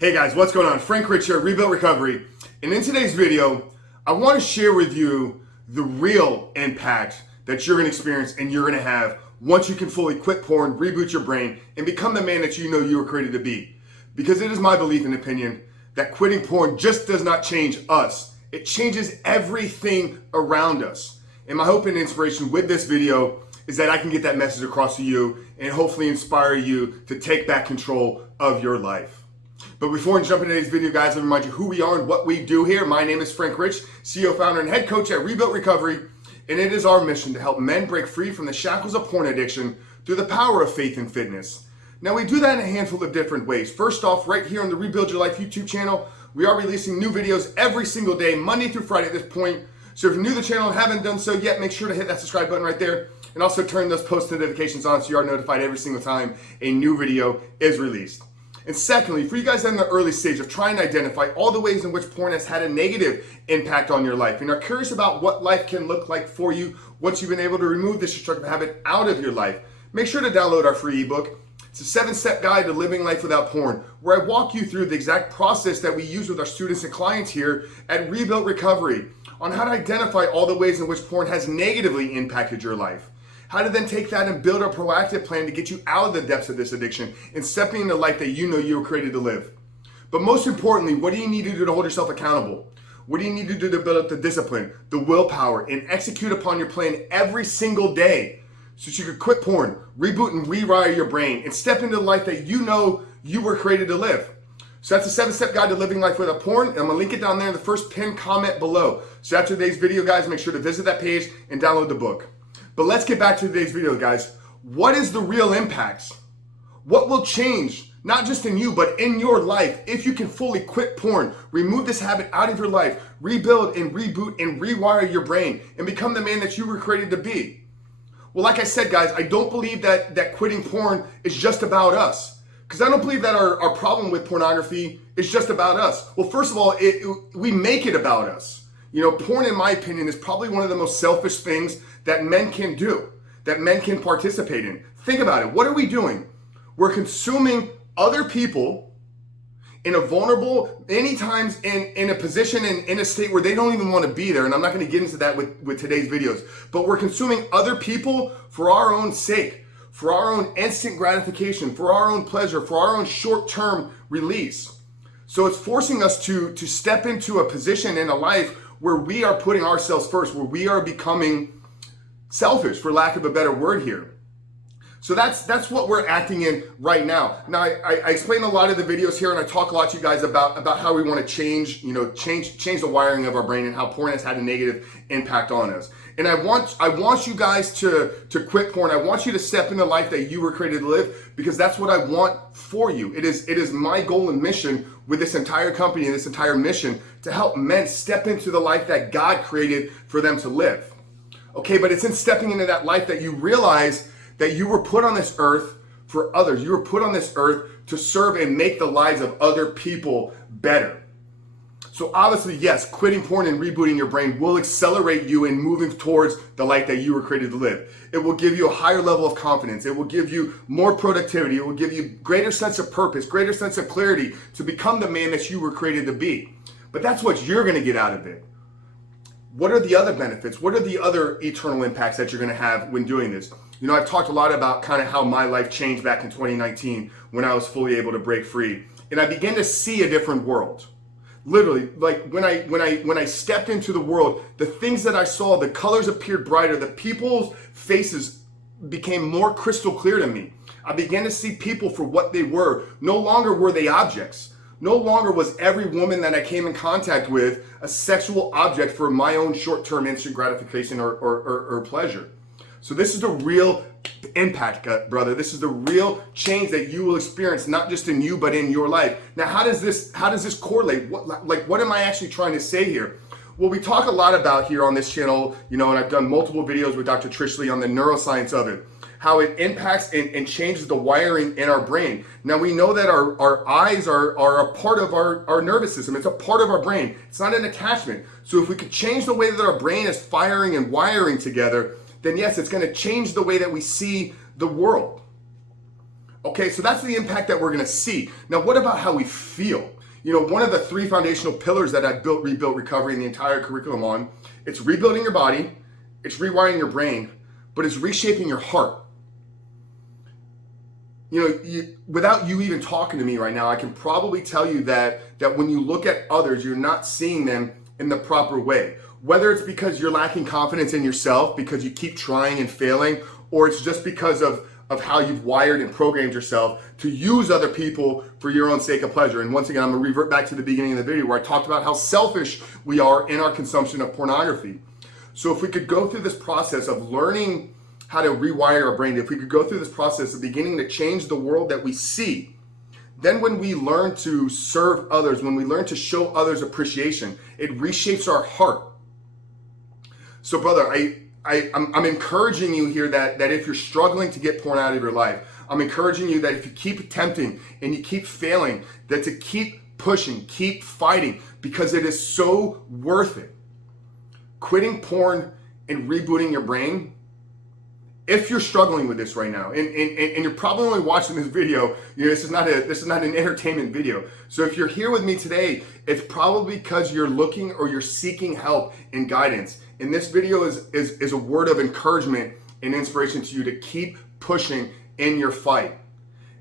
Hey guys, what's going on? Frank Rich here, Rebuild Recovery. And in today's video, I want to share with you the real impact that you're going to experience and you're going to have once you can fully quit porn, reboot your brain, and become the man that you know you were created to be. Because it is my belief and opinion that quitting porn just does not change us. It changes everything around us. And my hope and inspiration with this video is that I can get that message across to you and hopefully inspire you to take back control of your life. But before we jump into today's video, guys, let me remind you who we are and what we do here. My name is Frank Rich, CEO, founder, and head coach at Rebuild Recovery, and it is our mission to help men break free from the shackles of porn addiction through the power of faith and fitness. Now, we do that in a handful of different ways. First off, right here on the Rebuild Your Life YouTube channel, we are releasing new videos every single day, Monday through Friday at this point. So if you're new to the channel and haven't done so yet, make sure to hit that subscribe button right there, and also turn those post notifications on so you are notified every single time a new video is released. And secondly, for you guys in the early stage of trying to identify all the ways in which porn has had a negative impact on your life and are curious about what life can look like for you once you've been able to remove this destructive habit out of your life, make sure to download our free ebook. It's a 7-step guide to living life without porn, where I walk you through the exact process that we use with our students and clients here at Rebuild Recovery on how to identify all the ways in which porn has negatively impacted your life. How to then take that and build a proactive plan to get you out of the depths of this addiction and stepping into the life that you know you were created to live. But most importantly, what do you need to do to hold yourself accountable? What do you need to do to build up the discipline, the willpower, and execute upon your plan every single day so that you can quit porn, reboot and rewire your brain, and step into the life that you know you were created to live? So that's a 7-step guide to living life without porn. And I'm gonna link it down there in the first pinned comment below. So after today's video, guys, make sure to visit that page and download the book. But let's get back to today's video, guys. What is the real impacts? What will change, not just in you, but in your life if you can fully quit porn, remove this habit out of your life, rebuild and reboot and rewire your brain, and become the man that you were created to be? Well, like I said, guys, I don't believe that quitting porn is just about us. Because I don't believe that our problem with pornography is just about us. Well, first of all, we make it about us. You know, porn, in my opinion, is probably one of the most selfish things that men can do, that men can participate in. Think about it. What are we doing? We're consuming other people in a vulnerable, many times in a position, in a state where they don't even want to be there. And I'm not going to get into that with today's videos. But we're consuming other people for our own sake, for our own instant gratification, for our own pleasure, for our own short-term release. So it's forcing us to step into a position in a life where we are putting ourselves first, where we are becoming selfish, for lack of a better word here. So that's what we're acting in right now. Now, I explain a lot of the videos here, and I talk a lot to you guys about how we want to change the wiring of our brain and how porn has had a negative impact on us. And I want you guys to quit porn. I want you to step into the life that you were created to live, because that's what I want for you. It is my goal and mission with this entire company and this entire mission to help men step into the life that God created for them to live. Okay, but it's in stepping into that life that you realize that you were put on this earth for others. You were put on this earth to serve and make the lives of other people better. So obviously, yes, quitting porn and rebooting your brain will accelerate you in moving towards the life that you were created to live. It will give you a higher level of confidence. It will give you more productivity. It will give you greater sense of purpose, greater sense of clarity to become the man that you were created to be. But that's what you're going to get out of it. What are the other benefits? What are the other eternal impacts that you're going to have when doing this? You know, I've talked a lot about kind of how my life changed back in 2019 when I was fully able to break free. And I began to see a different world. Literally, like when I stepped into the world, the things that I saw, the colors appeared brighter, the people's faces became more crystal clear to me. I began to see people for what they were. No longer were they objects. No longer was every woman that I came in contact with a sexual object for my own short-term instant gratification or pleasure. So this is the real impact, brother. This is the real change that you will experience, not just in you, but in your life. Now, how does this correlate? What am I actually trying to say here? Well, we talk a lot about here on this channel, you know, and I've done multiple videos with Dr. Trishley on the neuroscience of it, how it impacts and changes the wiring in our brain. Now, we know that our eyes are a part of our nervous system. It's a part of our brain. It's not an attachment. So if we could change the way that our brain is firing and wiring together, then yes, it's going to change the way that we see the world. Okay, so that's the impact that we're gonna see. Now, what about how we feel? You know, one of the 3 foundational pillars that I built, rebuilt recovery and the entire curriculum on, it's rebuilding your body, it's rewiring your brain, but it's reshaping your heart. You know, without you even talking to me right now, I can probably tell you that when you look at others, you're not seeing them in the proper way. Whether it's because you're lacking confidence in yourself because you keep trying and failing, or it's just because of how you've wired and programmed yourself to use other people for your own sake of pleasure. And once again, I'm gonna revert back to the beginning of the video where I talked about how selfish we are in our consumption of pornography. So if we could go through this process of learning how to rewire our brain, if we could go through this process of beginning to change the world that we see, then when we learn to serve others, when we learn to show others appreciation, it reshapes our heart. So brother, I'm encouraging you here that if you're struggling to get porn out of your life, I'm encouraging you that if you keep attempting and you keep failing, that to keep pushing, keep fighting, because it is so worth it. Quitting porn and rebooting your brain, if you're struggling with this right now, and you're probably only watching this video, you know, this is not an entertainment video. So if you're here with me today, it's probably because you're looking or you're seeking help and guidance. And this video is a word of encouragement and inspiration to you to keep pushing in your fight.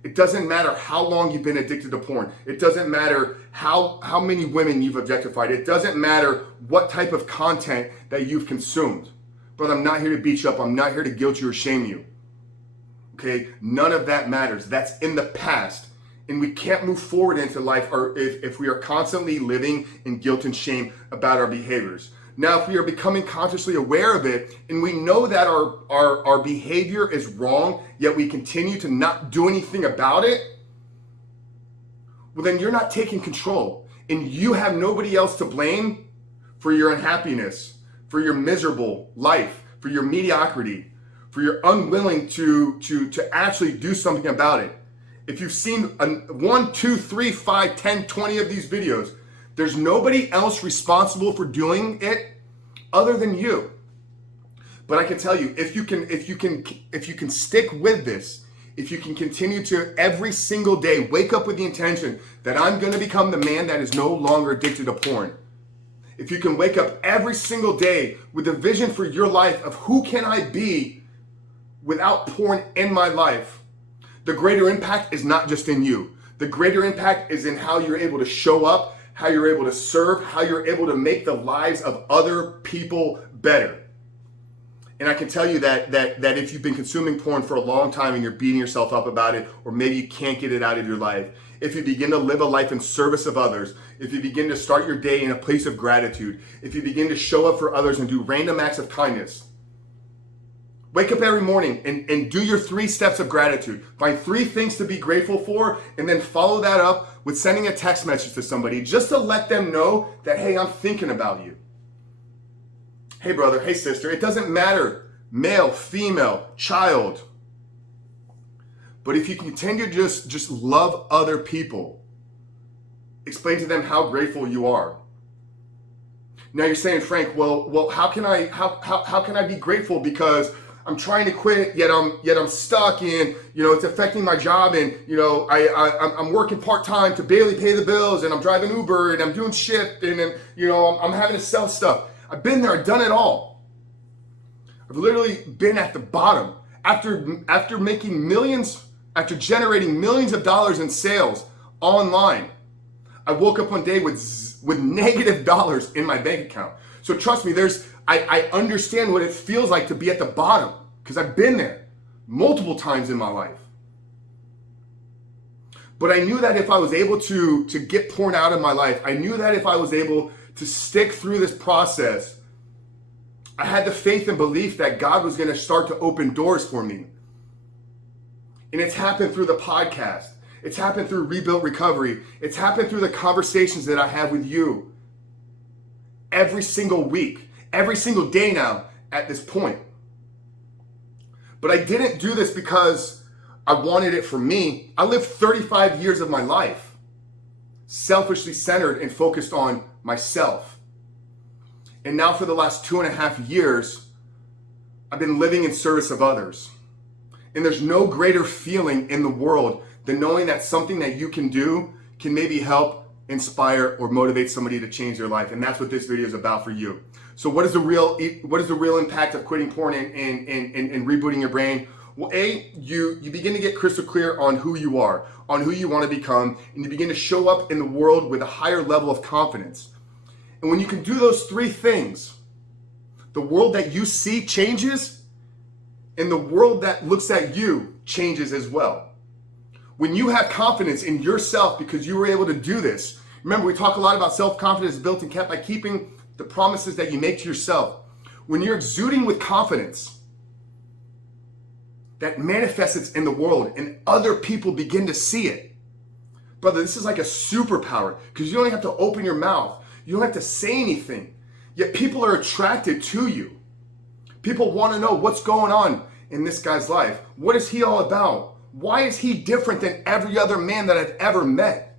It doesn't matter how long you've been addicted to porn. It doesn't matter how many women you've objectified. It doesn't matter what type of content that you've consumed. But I'm not here to beat you up. I'm not here to guilt you or shame you. Okay? None of that matters. That's in the past. And we can't move forward into life or if we are constantly living in guilt and shame about our behaviors. Now, if we are becoming consciously aware of it and we know that our behavior is wrong, yet we continue to not do anything about it, well, then you're not taking control. And you have nobody else to blame for your unhappiness, for your miserable life, for your mediocrity, for your unwilling to actually do something about it. If you've seen 1, 2, 3, 5, 10, 20 of these videos, there's nobody else responsible for doing it other than you. But I can tell you, if you can stick with this, if you can continue to every single day wake up with the intention that I'm going to become the man that is no longer addicted to porn. If you can wake up every single day with a vision for your life of who can I be without porn in my life, the greater impact is not just in you. The greater impact is in how you're able to show up, how you're able to serve, how you're able to make the lives of other people better. And I can tell you that if you've been consuming porn for a long time and you're beating yourself up about it, or maybe you can't get it out of your life, if you begin to live a life in service of others, if you begin to start your day in a place of gratitude, if you begin to show up for others and do random acts of kindness, wake up every morning and do your 3 steps of gratitude. Find 3 things to be grateful for, and then follow that up with sending a text message to somebody just to let them know that, hey, I'm thinking about you. Hey brother, hey sister, it doesn't matter, male, female, child. But if you continue to just love other people, explain to them how grateful you are. Now you're saying, Frank, well, how can I be grateful because I'm trying to quit, yet I'm stuck in, it's affecting my job, and I'm working part-time to barely pay the bills, and I'm driving Uber, and I'm doing Shift, and then I'm having to sell stuff. I've been there, I've done it all. I've literally been at the bottom. After making millions, after generating millions of dollars in sales online, I woke up one day with negative dollars in my bank account. So trust me, I understand what it feels like to be at the bottom, because I've been there multiple times in my life. But I knew that if I was able to get porn out of my life, I knew that if I was able to stick through this process, I had the faith and belief that God was going to start to open doors for me. And it's happened through the podcast. It's happened through Rebuilt Recovery. It's happened through the conversations that I have with you every single week, every single day now at this point. But I didn't do this because I wanted it for me. I lived 35 years of my life selfishly centered and focused on myself. And now for the last 2.5 years, I've been living in service of others. And there's no greater feeling in the world than knowing that something that you can do can maybe help inspire or motivate somebody to change their life. And that's what this video is about for you. So what is the real impact of quitting porn and rebooting your brain? Well, you begin to get crystal clear on who you are, on who you want to become, and you begin to show up in the world with a higher level of confidence. And when you can do those three things, the world that you see changes, and the world that looks at you changes as well. When you have confidence in yourself because you were able to do this, remember we talk a lot about self-confidence built and kept by keeping the promises that you make to yourself. When you're exuding with confidence, that manifests in the world and other people begin to see it. Brother, this is like a superpower because you don't have to open your mouth. You don't have to say anything. Yet people are attracted to you. People want to know what's going on in this guy's life. What is he all about? Why is he different than every other man that I've ever met?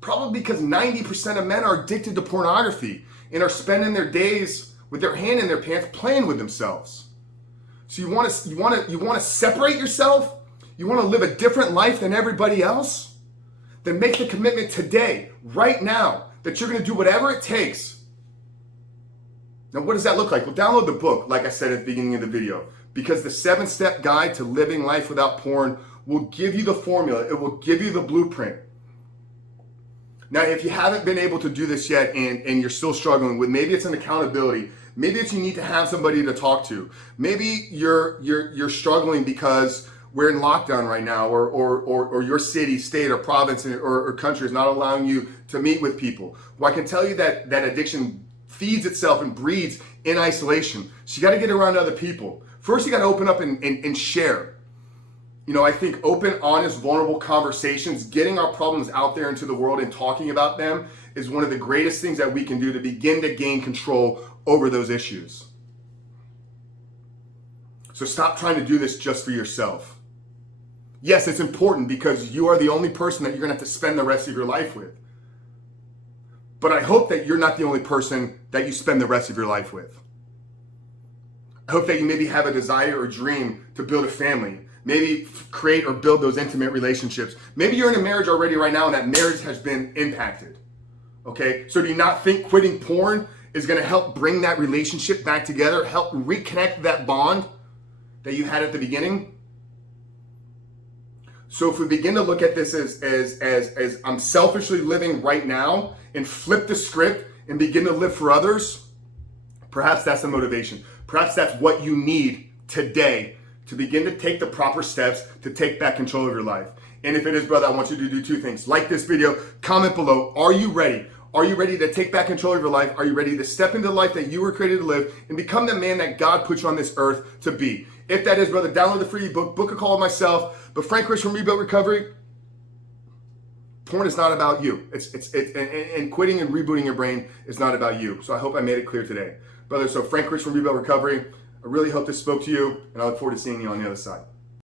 Probably because 90% of men are addicted to pornography and are spending their days with their hand in their pants playing with themselves. So you want to separate yourself? You want to live a different life than everybody else? Then make the commitment today, right now, that you're going to do whatever it takes. Now, what does that look like? Well, download the book, like I said at the beginning of the video, because the 7-step guide to living life without porn will give you the formula. It will give you the blueprint. Now, if you haven't been able to do this yet and you're still struggling with, maybe it's an accountability, maybe it's you need to have somebody to talk to. Maybe you're struggling because we're in lockdown right now, or your city, state, or province, or country is not allowing you to meet with people. Well, I can tell you that addiction feeds itself and breeds in isolation. So you got to get around other people. First, you got to open up and share. You know, I think open, honest, vulnerable conversations, getting our problems out there into the world and talking about them is one of the greatest things that we can do to begin to gain control over those issues. So stop trying to do this just for yourself. Yes, it's important because you are the only person that you're going to have to spend the rest of your life with. But I hope that you're not the only person that you spend the rest of your life with. I hope that you maybe have a desire or dream to build a family, maybe create or build those intimate relationships. Maybe you're in a marriage already right now and that marriage has been impacted. Okay, so do you not think quitting porn is going to help bring that relationship back together, help reconnect that bond that you had at the beginning? So if we begin to look at this as I'm selfishly living right now and flip the script and begin to live for others, perhaps that's the motivation. Perhaps that's what you need today to begin to take the proper steps to take back control of your life. And if it is, brother, I want you to do two things. Like this video, comment below. Are you ready? Are you ready to take back control of your life? Are you ready to step into the life that you were created to live and become the man that God put you on this earth to be? If that is, brother, download the free ebook, book a call with myself. But Frank Rich from Rebuilt Recovery, porn is not about you. And quitting and rebooting your brain is not about you. So I hope I made it clear today. Brother, so Frank Rich from Rebuilt Recovery, I really hope this spoke to you, and I look forward to seeing you on the other side.